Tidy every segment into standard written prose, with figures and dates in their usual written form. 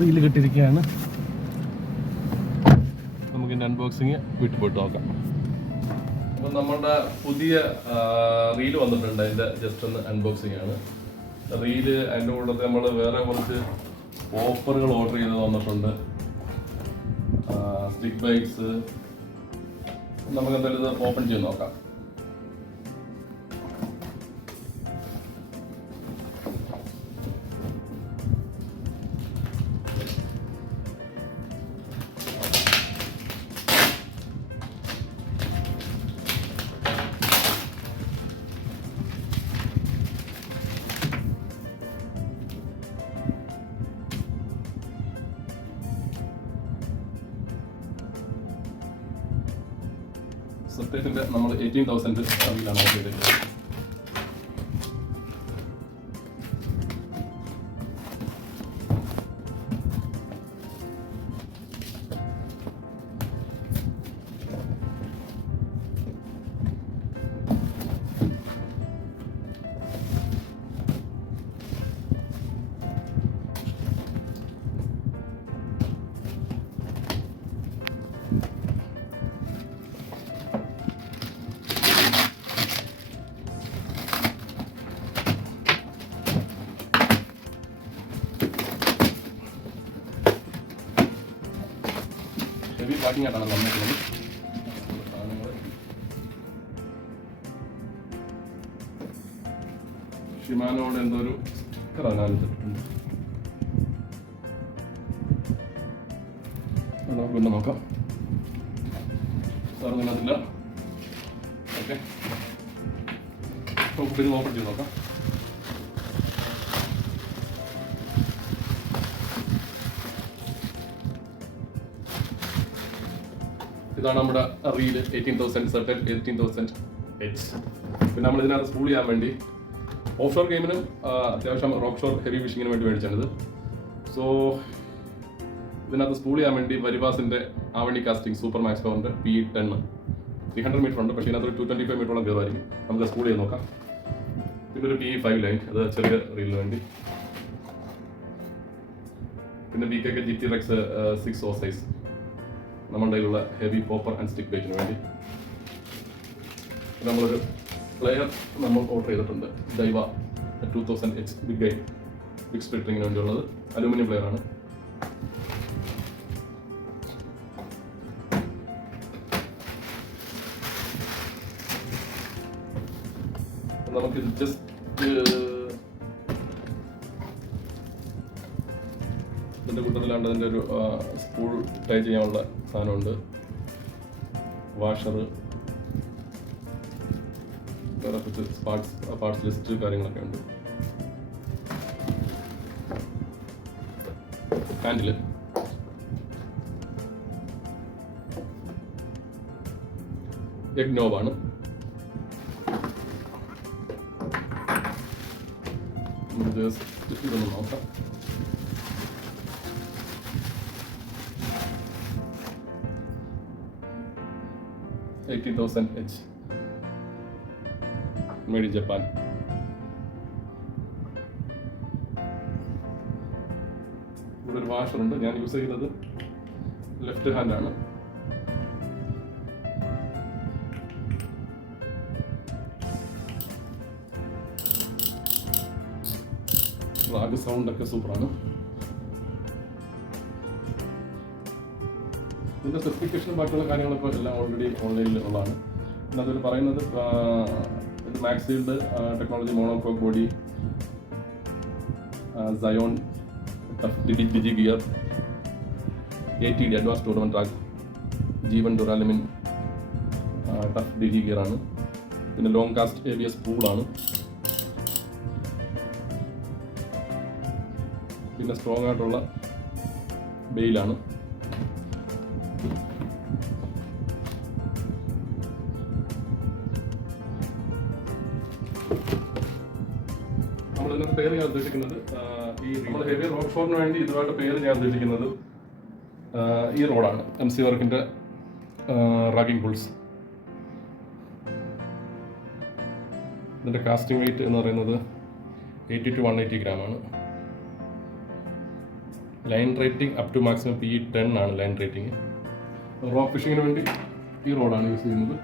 Reel കെട്ടിയിരിക്കുകയാണ്. നമുക്ക് ഇതിൻ്റെ unboxing വീട്ടിൽ പോയിട്ട് നോക്കാം. അപ്പം നമ്മളുടെ പുതിയ റീല് വന്നിട്ടുണ്ട്. അതിൻ്റെ ജസ്റ്റ് ഒന്ന് അൺബോക്സിങ് ആണ്. റീല് അതിൻ്റെ കൂട്ടത്തിൽ നമ്മൾ വേറെ കുറച്ച് ഓഫറുകൾ ഓർഡർ ചെയ്ത് വന്നിട്ടുണ്ട്. Stick baits. നമുക്ക് എന്തായാലും ഇത് ഓപ്പൺ ചെയ്ത് നോക്കാം. സത്യത്തിൻ്റെ നമ്മൾ 18,000 റീലാണ് ഓർഡർ ചെയ്തിട്ടുള്ളത്. ഹെവി പാക്കിംഗ് ആയിട്ടാണ് വന്നിട്ടുള്ളത്. ഷിമാനോട് എന്തോ ഒരു സ്റ്റിക്കറാണ് അതിട്ടുണ്ട്. നമുക്ക് പിന്നെ നോക്കാം. സാർ ഇതിനകത്തില്ല. ഓക്കെ, നമുക്ക് പിന്നെ ഓപ്പൺ ചെയ്ത് നോക്കാം. ഇതാണ് നമ്മുടെ റീല് 18,000 സർട്ടൻ 18,000 H. പിന്നെ നമ്മൾ ഇതിനകത്ത് സ്പൂൾ ചെയ്യാൻ വേണ്ടി ഓഫ് ഷോർ ഗെയിമിനും അത്യാവശ്യം റോക്ക് ഷോർ ഹെവി ഫിഷിങ്ങിന് വേണ്ടി മേടിച്ചാണിത്. സോ ഇതിനകത്ത് സ്പൂൾ ചെയ്യാൻ വേണ്ടി വരിവാസിൻ്റെ ആവണി കാസ്റ്റിംഗ് സൂപ്പർ മാക്സ് പവറിൻ്റെ P10 300 മീറ്റർ ഉണ്ട്. പക്ഷേ ഇതിനകത്ത് 225 മീറ്ററോളം കയറുമായിരിക്കും. നമുക്ക് സ്പൂൾ ചെയ്ത് നോക്കാം. പിന്നെ ഒരു P5 ലൈൻ, അത് ചെറിയ റീലിന് വേണ്ടി. പിന്നെ BKK GT Rex 6 സൈസ് നമ്മുടെ കയ്യിലുള്ള ഹെവി പോപ്പർ ആൻഡ് സ്റ്റിക്ക് ബൈറ്റിന് വേണ്ടി. നമ്മളൊരു പ്ലെയർ നമ്മൾ ഓർഡർ ചെയ്തിട്ടുണ്ട്. ഡൈവ 2000 H ബിഗ് സ്പ്ലിറ്ററിങ്ങിന് വേണ്ടിയുള്ളത്. അലൂമിനിയം പ്ലെയർ ആണ്. നമുക്കിത് ജസ്റ്റ് ഇതിൻ്റെ കൂട്ടത്തിലാണ്ട് അതിൻ്റെ ഒരു സ്പൂൾ ടൈ ചെയ്യാനുള്ള സാധനമുണ്ട്. വാഷർ, വേറെ കുറച്ച് പാർട്സ് ലിസ്റ്റ് കാര്യങ്ങളൊക്കെ ഉണ്ട്. Handle, egg നോബാണ്. ജസ്റ്റ് ഇതൊന്ന് നോക്കാം. $80,000 H മെയ്ഡ് ഇൻ ജപ്പാൻ. ഇവിടെ ഒരു വാഷറുണ്ട്. ഞാൻ യൂസ് ചെയ്യുന്നത് ലെഫ്റ്റ് ഹാൻഡ് ആണ്. റാഗ് സൗണ്ടൊക്കെ സൂപ്പറാണ്. ഇതിൻ്റെ സ്പെസിഫിക്കേഷനും ബാക്കിയുള്ള കാര്യങ്ങളൊക്കെ എല്ലാം ഓൾറെഡി ഓൺലൈനിൽ ഉള്ളതാണ്. പിന്നെ അതിൽ പറയുന്നത് ഇത് maxsealed technology, monocoque body, Zaion digi gear, ATD advance tournament track, G1 duralumin tough digi gear ആണ്. പിന്നെ ലോങ് കാസ്റ്റ് ABS പൂളാണ്. പിന്നെ സ്ട്രോങ് ആയിട്ടുള്ള ബെയിലാണ്. നമ്മളിതിനകത്ത് പേര് ഞാൻ ഉദ്ദേശിക്കുന്നത് നമ്മൾ ഹെവി റോക്ക് ഷോറിന് വേണ്ടി ഇതുമായിട്ട് പേര് ഞാൻ ഉദ്ദേശിക്കുന്നത് ഈ റോഡാണ്. MC വർക്കിൻ്റെ റാഗിംഗ് ബുൾസ്. ഇതിൻ്റെ കാസ്റ്റിംഗ് വെയിറ്റ് എന്ന് പറയുന്നത് 80 to 180 ഗ്രാമാണ്. Line rating up to maximum PE10 ആണ് ലൈൻ റേറ്റിംഗ്. റോക്ക് ഫിഷിങ്ങിന് വേണ്ടി ഈ റോഡാണ് യൂസ് ചെയ്യുന്നത്.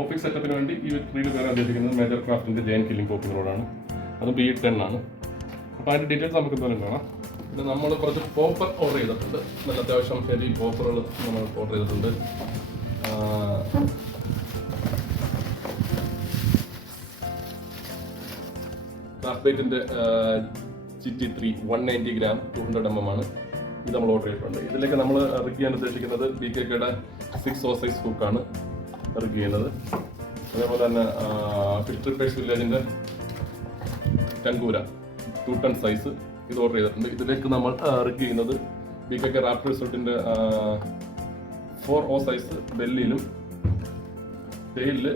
ഓഫീസ് സെറ്റപ്പിന് വേണ്ടി ഈ റീൽ വേറെ ഉദ്ദേശിക്കുന്നത് മേജർ ക്രാഫ്റ്റിൻ്റെ ജയൻ കില്ലിംഗ് പോപ്പിംഗ് റോഡാണ്. അത് PE10 ആണ്. അപ്പോൾ അതിൻ്റെ ഡീറ്റെയിൽസ് നമുക്ക് എന്തായാലും കാണാം. പിന്നെ നമ്മൾ കുറച്ച് പോപ്പർ ഓർഡർ ചെയ്തിട്ടുണ്ട്. നല്ല അത്യാവശ്യം ഹെവി പോപ്പറുകൾ നമ്മൾ ഓർഡർ ചെയ്തിട്ടുണ്ട്. ക്രാഫ്റ്റ് GT3 190 ഗ്രാം 200 mm ആണ്. ഇത് നമ്മൾ ഓർഡർ ചെയ്തിട്ടുണ്ട്. ഇതിലേക്ക് നമ്മൾ റിഗ് ചെയ്യാൻ ഉദ്ദേശിക്കുന്നത് BKKയുടെ 6 സൈസ് ഹുക്കാണ് റിഗ് ചെയ്യുന്നത്. അതേപോലെ തന്നെ ഫിഷ് ട്രിപ്പേഴ്സ് വില്ലേജിൻ്റെ ടങ്കൂര 2 ടൺ സൈസ് ഇത് ഓർഡർ ചെയ്തിട്ടുണ്ട്. ഇതിലേക്ക് നമ്മൾ റിഗ് ചെയ്യുന്നത് BKK റാപ്റ്റർ റിസോർട്ടിൻ്റെ 4 സൈസ് ബെല്ലിയിലും ടെയിലിൽ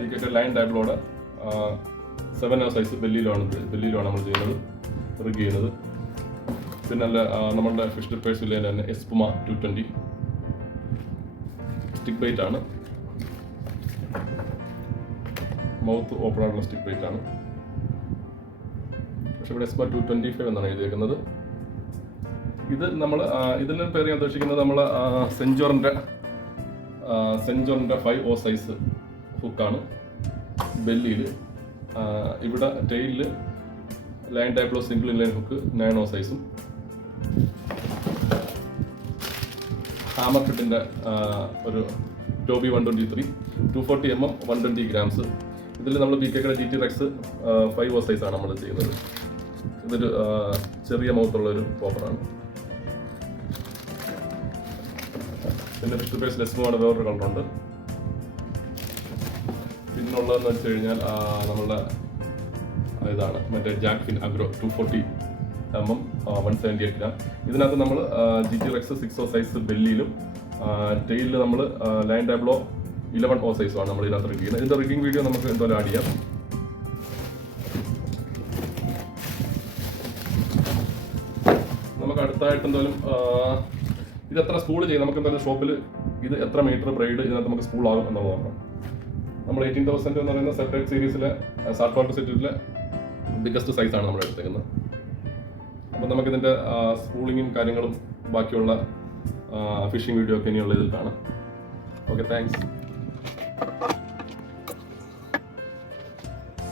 BKK ലൈൻ ഡാബ്ലോടെ 7 സൈസ് ബെല്ലിയിലുമാണ് നമ്മൾ ചെയ്യുന്നത് റിഗ് ചെയ്യുന്നത്. പിന്നെ നമ്മളുടെ ഫിഷ് ട്രിപ്പേഴ്സ് വില്ലേജിൽ തന്നെ എസ്പുമ 220 സ്റ്റിക്ക് ബൈറ്റ് ആണ്. മൗത്ത് ഓപ്പൺ ആയിട്ടുള്ള സ്റ്റിക്ക് ബൈറ്റ് ആണ്. പക്ഷെ ഇവിടെ എസ്പ 225 എന്നാണ് എഴുതിയേക്കുന്നത്. ഇത് നമ്മൾ ഇതിന് പേര് ഞാൻ ഉദ്ദേശിക്കുന്നത് നമ്മൾ സെഞ്ചോറിൻ്റെ 5 സൈസ് ഹുക്കാണ് ബെല്ലിയിൽ. ഇവിടെ ടെയിലിൽ ലൈൻ ടൈപ്പിലോ സിംഗിൾ ഇൻലൈൻ ഹുക്ക് 9 സൈസും. ഹാമർ ഫിറ്റിൻ്റെ ഒരു ടോബി 123 240 mm 120 ഗ്രാംസ്. ഇതിൽ നമ്മൾ BKKയുടെ GT-Rex 5 സൈസാണ് നമ്മൾ ചെയ്യുന്നത്. ഇതൊരു ചെറിയ മൗത്തുള്ളൊരു പോപ്പറാണ്. പിന്നെ ഫിഷ് ട്രിപ്പേഴ്സ് ലെസ്മുമാണ് വേറൊരു കളറുണ്ട്. പിന്നുള്ളതെന്ന് വെച്ച് കഴിഞ്ഞാൽ നമ്മളുടെ ഇതാണ് മറ്റേ Jack Fin Agro 240 mm 178 gram. ഇതിനകത്ത് നമ്മൾ GT-Rex 6 സൈസ് ബെല്ലിയിലും ടെയിലിൽ നമ്മൾ ലൈൻ ഡാബ്ലോ 11 സൈസുമാണ് നമ്മൾ ഇതിനകത്ത് റിഗ് ചെയ്യുന്നത്. ഇതിൻ്റെ റിഗിങ് വീഡിയോ നമുക്ക് എന്തായാലും ആഡ് ചെയ്യാം. നമുക്ക് അടുത്തായിട്ട് എന്തായാലും ഇത് എത്ര സ്പൂൾ ചെയ്യും നമുക്ക് എന്തായാലും ഷോപ്പിൽ ഇത് എത്ര മീറ്റർ ബ്രൈഡ് ഇതിനകത്ത് നമുക്ക് സ്പൂൾ ആകും എന്നുള്ളത് നോക്കാം. നമ്മൾ 18,000 എന്ന് പറയുന്ന സെപ്പറേറ്റ് സീരീസിലെ സാർട്ട് വാട്ടർ സെറ്റിലെ ബിഗസ്റ്റ് സൈസാണ് നമ്മൾ എടുത്തേക്കുന്നത്. അപ്പോൾ നമുക്കിതിൻ്റെ സ്പൂളിങ്ങും കാര്യങ്ങളും ബാക്കിയുള്ള ഫിഷിംഗ് വീഡിയോ ഒക്കെ ഇനിയുള്ള ഇതിൽ കാണാം. Okay, thanks.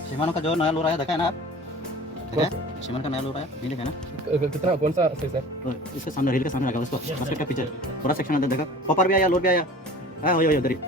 शिमानो का जो नया लो रहा है देखा है ना आप? देखा है? शिमानो का नया लो रहा है ये देखा है ना? कितना कौन सा साइज है? इसके सामने रील के सामने लगा उसको बास्केट का पीछे पूरा सेक्शन अंदर देखा पॉपर भी आया लोड भी आया हां वही उधर ही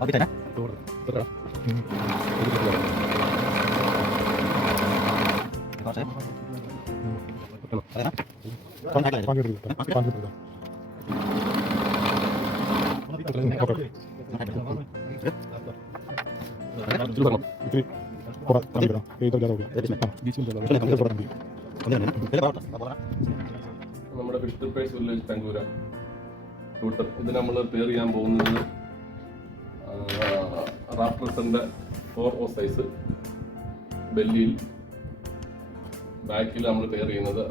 अभी था ना कौन सा है ना कौन सा है इतनी थोड़ा कम करो ये इधर ज्यादा हो गया बीच में ज्यादा इधर थोड़ा कम നമ്മുടെ ഫിഷ് ട്രിപ്പേഴ്സ് വില്ലേജ് തങ്കൂര ടൂട്ടർ. ഇത് നമ്മൾ പേർ ചെയ്യാൻ പോകുന്നത് റാപ്റ്റർസിൻ്റെ 4 സൈസ് ബെല്ലിയിൽ. ബാക്കിൽ നമ്മൾ പേർ ചെയ്യുന്നത്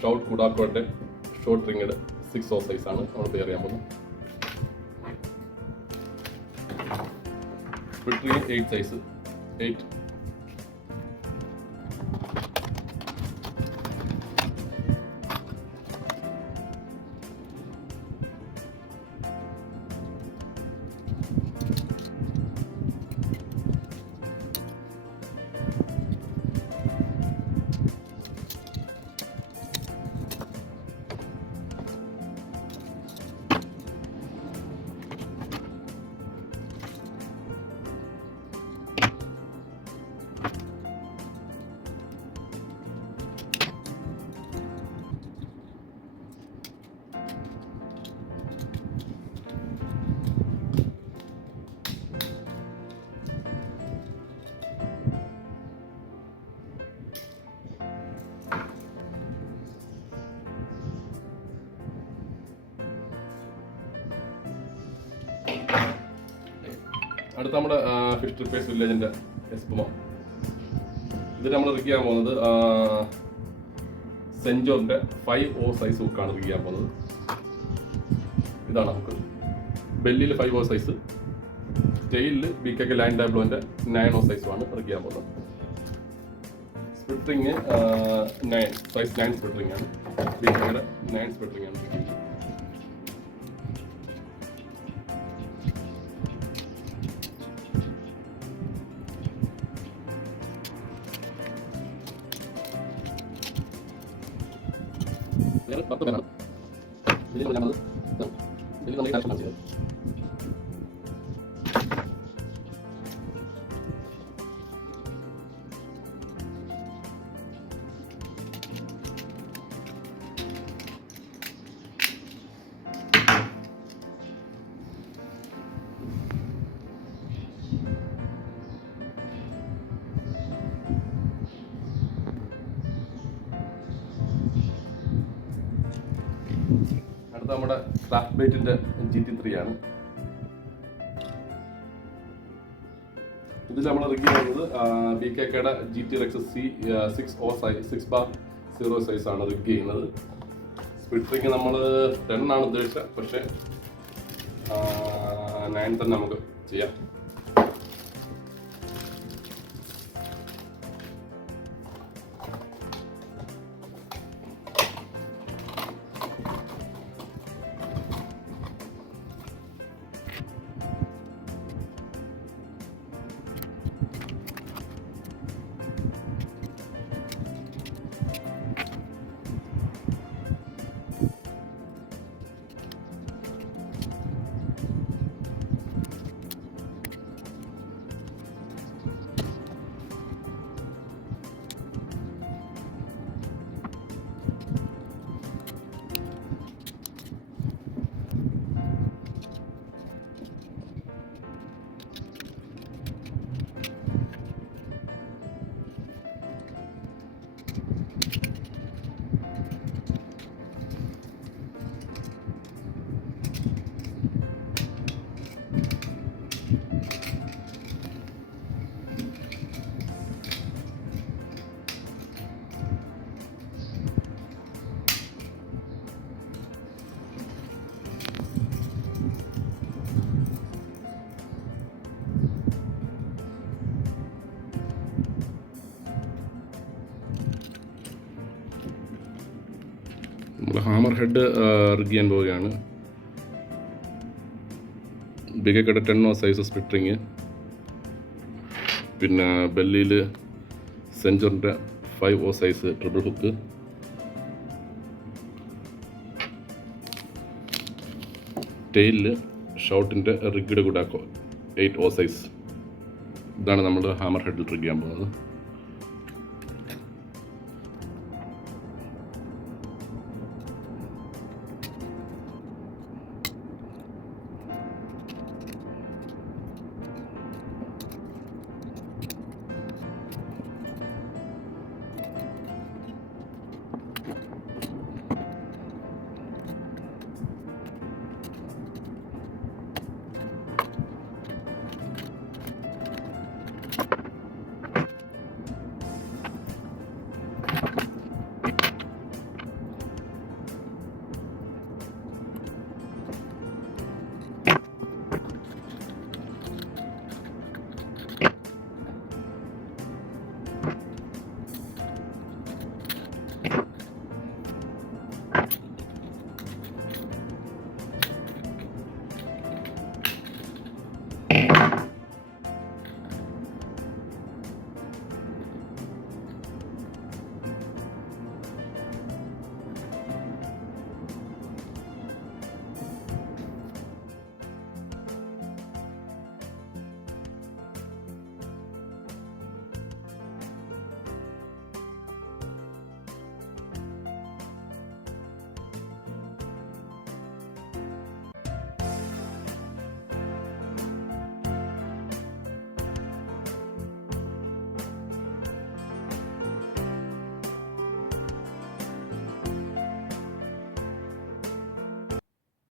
ഷൗട്ട് കുഡാക്കോയുടെ ഷോർട്ട് റിങ്ങഡ് 6 സൈസാണ് നമ്മൾ പേർ ചെയ്യാൻ പോകുന്നത്. Filtering 8 size 8. അടുത്ത നമ്മുടെ ഫിഷ് ട്രിപ്പേഴ്സ് വില്ലേജിൻ്റെ എസ്പുമോ. ഇത് നമ്മൾ റിഗ് ചെയ്യാൻ പോകുന്നത് സെഞ്ചോറിൻ്റെ 5O സൈസ് ഹുക്കാണ് റിഗ് ചെയ്യാൻ പോകുന്നത്. ഇതാണ് നമുക്ക് ബെല്ലിയിൽ 5O സൈസ്, ടെയിലിൽ BKK ലൈൻ ഡാബ്ലോൻ്റെ 9O സൈസുമാണ് റിഗ് ചെയ്യാൻ പോകുന്നത്. സ്പ്ലിറ്ററിങ് 9 സൈസ് 9 സ്പ്ലിറ്ററിങ് ആണ്, BKKയുടെ 9 സ്പ്ലിറ്ററിങ് ആണ്. പത്ത് പേരാണ് ഇതിൽ നമ്മൾ കണക്ഷൻ ചെയ്തത്. അടുത്ത നമ്മുടെ ക്രാഫ്റ്റ് ബൈറ്റിന്റെ GT3 ആണ്. ഇതിൽ നമ്മൾ റിഗ് ചെയ്യുന്നത് BKKയുടെ GT Rex C6O 6/0 സൈസ് ആണ് റിഗ് ചെയ്യുന്നത്. സ്പ്ലിറ്ററിങ് നമ്മൾ 10 ആണ് ഉദ്ദേശിച്ചത്, പക്ഷേ 9 തന്നെ നമുക്ക് ചെയ്യാം. നമ്മൾ ഹാമർ ഹെഡ് റിഗ് ചെയ്യാൻ പോവുകയാണ്. BKKയുടെ 10O സൈസ് സ്പ്ലിറ്ററിങ്, പിന്നെ ബെല്ലിയിൽ സെഞ്ചറിൻ്റെ 5O സൈസ് ട്രിപ്പിൾ ഹുക്ക്, ടെയിലിൽ ഷൗട്ടിൻ്റെ റിഗ്ഡ് ഗുഡാക്കോ 8O സൈസ്. ഇതാണ് നമ്മൾ ഹാമർ ഹെഡിൽ റിഗ് ചെയ്യാൻ പോകുന്നത്.